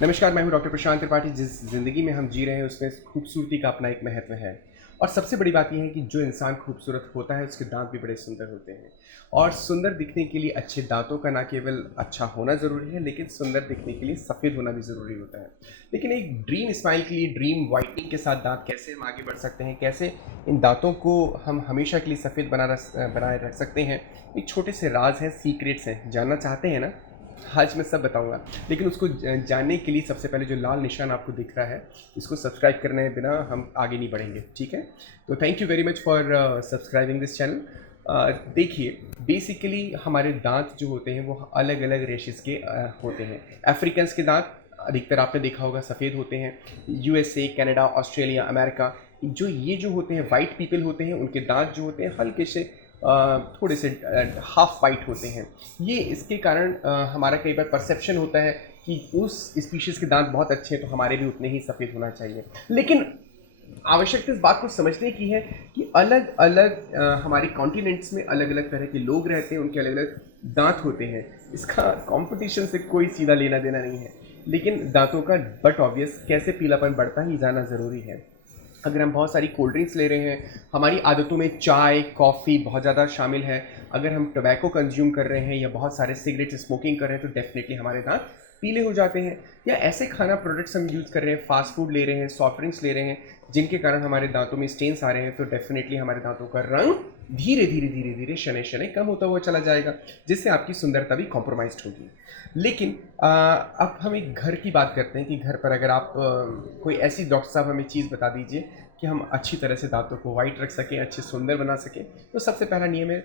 नमस्कार, मैं हूं डॉक्टर प्रशांत त्रिपाठी। जिस ज़िंदगी में हम जी रहे हैं उसमें खूबसूरती का अपना एक महत्व है। और सबसे बड़ी बात ये है कि जो इंसान खूबसूरत होता है उसके दांत भी बड़े सुंदर होते हैं। और सुंदर दिखने के लिए अच्छे दांतों का ना केवल अच्छा होना ज़रूरी है, लेकिन सुंदर दिखने के लिए सफ़ेद होना भी ज़रूरी होता है। लेकिन एक ड्रीम स्माइल के लिए ड्रीम वाइटनिंग के साथ दांत कैसे हम आगे बढ़ सकते हैं, कैसे इन दांतों को हम हमेशा के लिए सफ़ेद बनाए रख सकते हैं, एक छोटे से राज हैं, सीक्रेट्स हैं। जानना चाहते हैं ना? आज मैं सब बताऊंगा। लेकिन उसको जानने के लिए सबसे पहले जो लाल निशान आपको दिख रहा है, इसको सब्सक्राइब करने बिना हम आगे नहीं बढ़ेंगे, ठीक है? तो thank you very much for subscribing this channel. देखिए, बेसिकली हमारे दांत जो होते हैं वो अलग अलग रेशेस के होते हैं। अफ्रीकन्स के दांत अधिकतर आपने देखा होगा सफ़ेद होते हैं। यूएसए, कनाडा, ऑस्ट्रेलिया, अमेरिका, जो होते हैं वाइट पीपल होते हैं, उनके दांत जो होते हैं हल्के से थोड़े से हाफ वाइट होते हैं। ये इसके कारण हमारा कई बार परसेप्शन होता है कि उस स्पीशीज़ के दांत बहुत अच्छे हैं तो हमारे भी उतने ही सफ़ेद होना चाहिए। लेकिन आवश्यकता इस बात को समझने की है कि अलग अलग हमारे कॉन्टिनेंट्स में अलग अलग तरह के लोग रहते हैं, उनके अलग अलग दांत होते हैं। इसका कंपटीशन से कोई सीधा लेना देना नहीं है, लेकिन दांतों का बट ऑब्वियस कैसे पीलापन बढ़ता है ये जानना ज़रूरी है। अगर हम बहुत सारी कोल्ड ड्रिंक्स ले रहे हैं, हमारी आदतों में चाय, कॉफ़ी बहुत ज़्यादा शामिल है, अगर हम टोबैको कंज्यूम कर रहे हैं या बहुत सारे सिगरेट स्मोकिंग कर रहे हैं तो डेफिनेटली हमारे दांत पीले हो जाते हैं। या ऐसे खाना प्रोडक्ट्स हम यूज़ कर रहे हैं, फास्ट फूड ले रहे हैं, सॉफ्ट ड्रिंक्स ले रहे हैं, जिनके कारण हमारे दांतों में स्टेन्स आ रहे हैं, तो डेफिनेटली हमारे दांतों का रंग धीरे धीरे धीरे धीरे शनै शनै कम होता हुआ चला जाएगा, जिससे आपकी सुंदरता भी कॉम्प्रोमाइज़ होगी। लेकिन अब हम एक घर की बात करते हैं कि घर पर अगर आप कोई ऐसी डॉक्टर साहब हमें चीज़ बता दीजिए कि हम अच्छी तरह से दांतों को वाइट रख सकें, अच्छे सुंदर बना सकें, तो सबसे पहला नियम है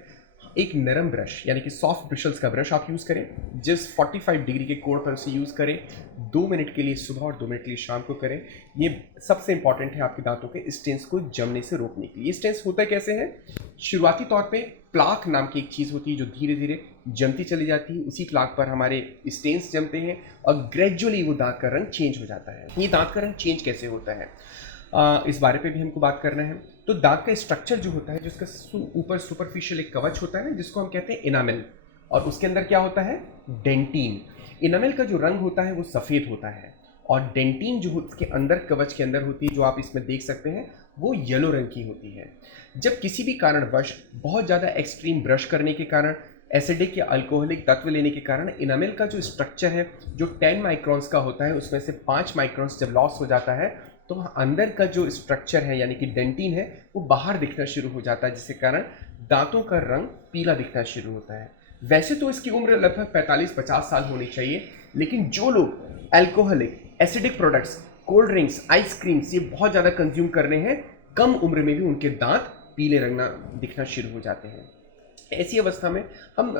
एक नरम ब्रश यानी कि सॉफ्ट ब्रिशल्स का ब्रश आप यूज़ करें। जिस 45 डिग्री के कोण पर उसे यूज़ करें, 2 मिनट के लिए सुबह और 2 मिनट के लिए शाम को करें। ये सबसे इंपॉर्टेंट है आपके दांतों के स्टेन्स को जमने से रोकने के लिए। ये स्टेन्स होता कैसे हैं? शुरुआती तौर पे प्लाक नाम की एक चीज़ होती है जो धीरे धीरे जमती चली जाती है। उसी प्लाक पर हमारे स्टेन्स जमते हैं और ग्रेजुअली वो दांत का रंग चेंज हो जाता है। ये दांत का रंग चेंज कैसे होता है, इस बारे पे भी हमको बात करना है। तो दांत का स्ट्रक्चर जो होता है, जिसका ऊपर सुपरफिशियल एक कवच होता है ना, जिसको हम कहते हैं इनामेल, और उसके अंदर क्या होता है? डेंटिन। इनामेल का जो रंग होता है वो सफ़ेद होता है, और डेंटिन जो उसके अंदर कवच के अंदर होती है, जो आप इसमें देख सकते हैं, वो येलो रंग की होती है। जब किसी भी कारणवश बहुत ज़्यादा एक्सट्रीम ब्रश करने के कारण, एसिडिक या अल्कोहलिक तत्व लेने के कारण इनामेल का जो स्ट्रक्चर है, जो 10 माइक्रॉन्स का होता है, उसमें से 5 माइक्रॉन्स जब लॉस हो जाता है, तो अंदर का जो स्ट्रक्चर है यानी कि डेंटिन है वो बाहर दिखना शुरू हो जाता है, जिसके कारण दांतों का रंग पीला दिखना शुरू होता है। वैसे तो इसकी उम्र लगभग 45-50 साल होनी चाहिए, लेकिन जो लोग alcoholic, acidic products, cold drinks, ice creams ये बहुत ज़्यादा कंज्यूम कर रहे हैं, कम उम्र में भी उनके दांत पीले रंगना दिखना शुरू हो जाते हैं। ऐसी अवस्था में हम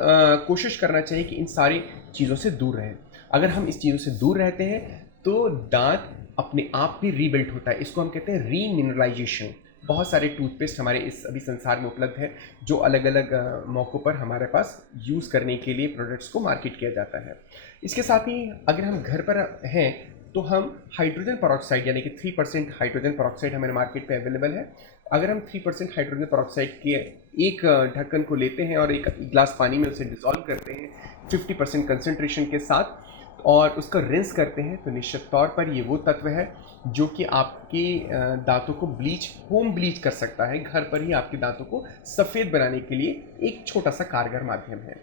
कोशिश करना चाहिए कि इन सारी चीज़ों से दूर रहें। अगर हम इस चीज़ों से दूर रहते हैं तो दांत अपने आप भी रीबिल्ट होता है। इसको हम कहते हैं रीमिनरलाइजेशन। बहुत सारे टूथपेस्ट हमारे इस अभी संसार में उपलब्ध है, जो अलग अलग मौक़ों पर हमारे पास यूज़ करने के लिए प्रोडक्ट्स को मार्केट किया जाता है। इसके साथ ही अगर हम घर पर हैं तो हम हाइड्रोजन परऑक्साइड यानी कि 3% हाइड्रोजन परऑक्साइड हमारे मार्केट पे अवेलेबल है। अगर हम 3% हाइड्रोजन परऑक्साइड के एक ढक्कन को लेते हैं और एक गिलास पानी में उसे डिसॉल्व करते हैं 50% कंसनट्रेशन के साथ, और उसका रिंस करते हैं, तो निश्चित तौर पर ये वो तत्व है जो कि आपके दांतों को होम ब्लीच कर सकता है। घर पर ही आपके दांतों को सफ़ेद बनाने के लिए एक छोटा सा कारगर माध्यम है।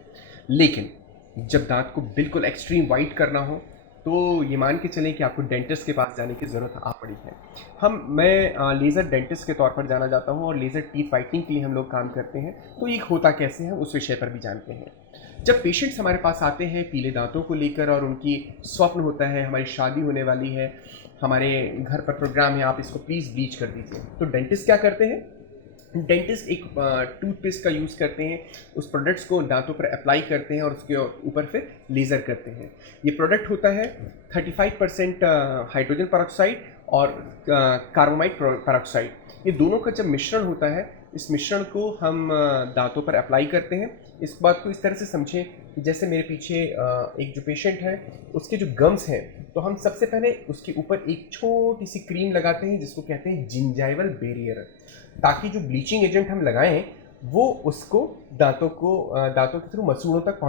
लेकिन जब दांत को बिल्कुल एक्सट्रीम वाइट करना हो तो ये मान के चलें कि आपको डेंटिस्ट के पास जाने की ज़रूरत आ पड़ी है। मैं लेज़र डेंटिस्ट के तौर पर जाना जाता हूँ, और लेज़र टीथ वाइटनिंग के लिए हम लोग काम करते हैं। तो ये होता कैसे है उस विषय पर भी जानते हैं। जब पेशेंट्स हमारे पास आते हैं पीले दांतों को लेकर, और उनकी स्वप्न होता है हमारी शादी होने वाली है, हमारे घर पर प्रोग्राम है, आप इसको प्लीज़ ब्लीच कर दीजिए, तो डेंटिस्ट क्या करते हैं? डेंटिस्ट एक टूथपेस्ट का यूज़ करते हैं, उस प्रोडक्ट्स को दांतों पर अप्लाई करते हैं और उसके ऊपर फिर लेज़र करते हैं। ये प्रोडक्ट होता है 35% हाइड्रोजन परऑक्साइड और कार्बोमाइड परऑक्साइड। ये दोनों का जब मिश्रण होता है, इस मिश्रण को हम दांतों पर अप्लाई करते हैं। इस बात को इस तरह से समझें कि जैसे मेरे पीछे एक जो पेशेंट है, उसके जो गम्स हैं, तो हम सबसे पहले उसके ऊपर एक छोटी सी क्रीम लगाते हैं जिसको कहते हैं जिंजाइवल बैरियर, ताकि जो ब्लीचिंग एजेंट हम लगाएं वो उसको दांतों के थ्रू मसूड़ों तक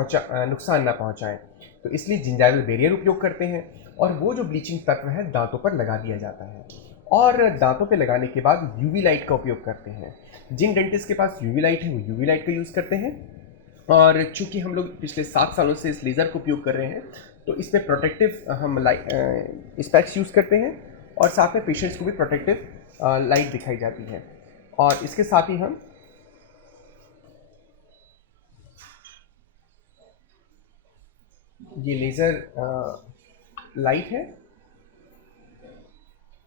नुकसान ना पहुंचाएं। तो इसलिए जिंजाइवल बैरियर उपयोग करते हैं और वो जो ब्लीचिंग तत्व है दांतों पर लगा दिया जाता है। और दांतों पे लगाने के बाद यूवी लाइट का उपयोग करते हैं। जिन डेंटिस्ट के पास यूवी लाइट है वो यूवी लाइट का यूज़ करते हैं। और चूंकि हम लोग पिछले 7 सालों से इस लेज़र का उपयोग कर रहे हैं तो इसमें प्रोटेक्टिव हम स्पेक्स यूज़ करते हैं और साथ में पेशेंट्स को भी प्रोटेक्टिव लाइट दिखाई जाती है। और इसके साथ ही हम ये लेज़र लाइट है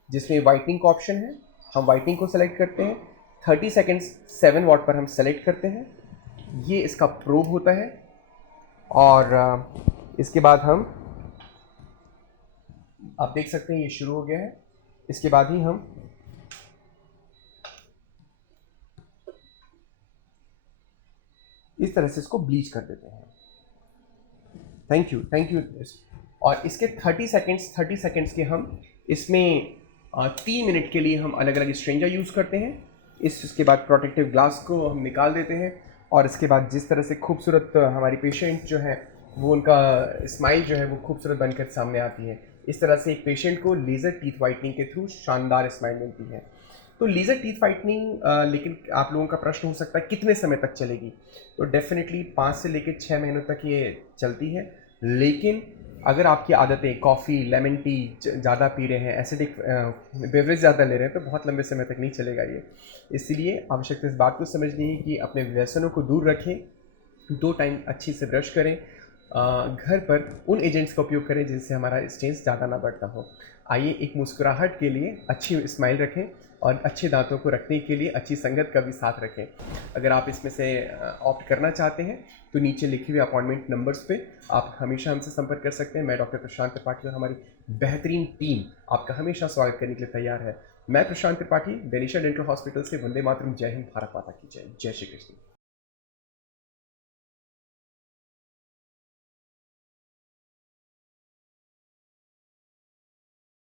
जिसमें वाइटनिंग का ऑप्शन है। हम वाइटनिंग को सेलेक्ट करते हैं, 30 सेकेंड्स 7 वाट पर हम सेलेक्ट करते हैं। ये इसका प्रोब होता है और इसके बाद हम आप देख सकते हैं ये शुरू हो गया है। इसके बाद ही हम इस तरह से इसको ब्लीच कर देते हैं। Thank you. और इसके 30 सेकेंड्स के हम इसमें 3 मिनट के लिए हम अलग अलग स्ट्रेंजर यूज़ करते हैं। इसके बाद प्रोटेक्टिव ग्लास को हम निकाल देते हैं और इसके बाद जिस तरह से खूबसूरत हमारी पेशेंट जो है वो उनका स्माइल जो है वो खूबसूरत बनकर सामने आती है। इस तरह से एक पेशेंट को लेज़र टीथ वाइटनिंग के थ्रू शानदार स्माइल मिलती है। तो लेज़र टीथ वाइटनिंग लेकिन आप लोगों का प्रश्न हो सकता है कितने समय तक चलेगी। तो डेफिनेटली 5 से लेकर 6 महीनों तक ये चलती है। लेकिन अगर आपकी आदतें कॉफ़ी लेमन टी ज़्यादा पी रहे हैं, एसिडिक बेवरेज ज़्यादा ले रहे हैं तो बहुत लंबे समय तक नहीं चलेगा ये। इसीलिए आवश्यकता इस बात को समझनी है कि अपने व्यसनों को दूर रखें, 2 टाइम अच्छी से ब्रश करें, घर पर उन एजेंट्स का उपयोग करें जिनसे हमारा स्ट्रेस ज़्यादा ना बढ़ता हो। आइए एक मुस्कुराहट के लिए अच्छी स्माइल रखें और अच्छे दांतों को रखने के लिए अच्छी संगत का भी साथ रखें। अगर आप इसमें से ऑप्ट करना चाहते हैं तो नीचे लिखे हुए अपॉइंटमेंट नंबर्स पे आप हमेशा हमसे संपर्क कर सकते हैं। मैं डॉक्टर प्रशांत त्रिपाठी और हमारी बेहतरीन टीम आपका हमेशा स्वागत करने के लिए तैयार है। मैं प्रशांत त्रिपाठी, डेनिशा डेंटल हॉस्पिटल से। वंदे मातरम। जय हिंद, भारत माता की जय। जय श्री कृष्ण।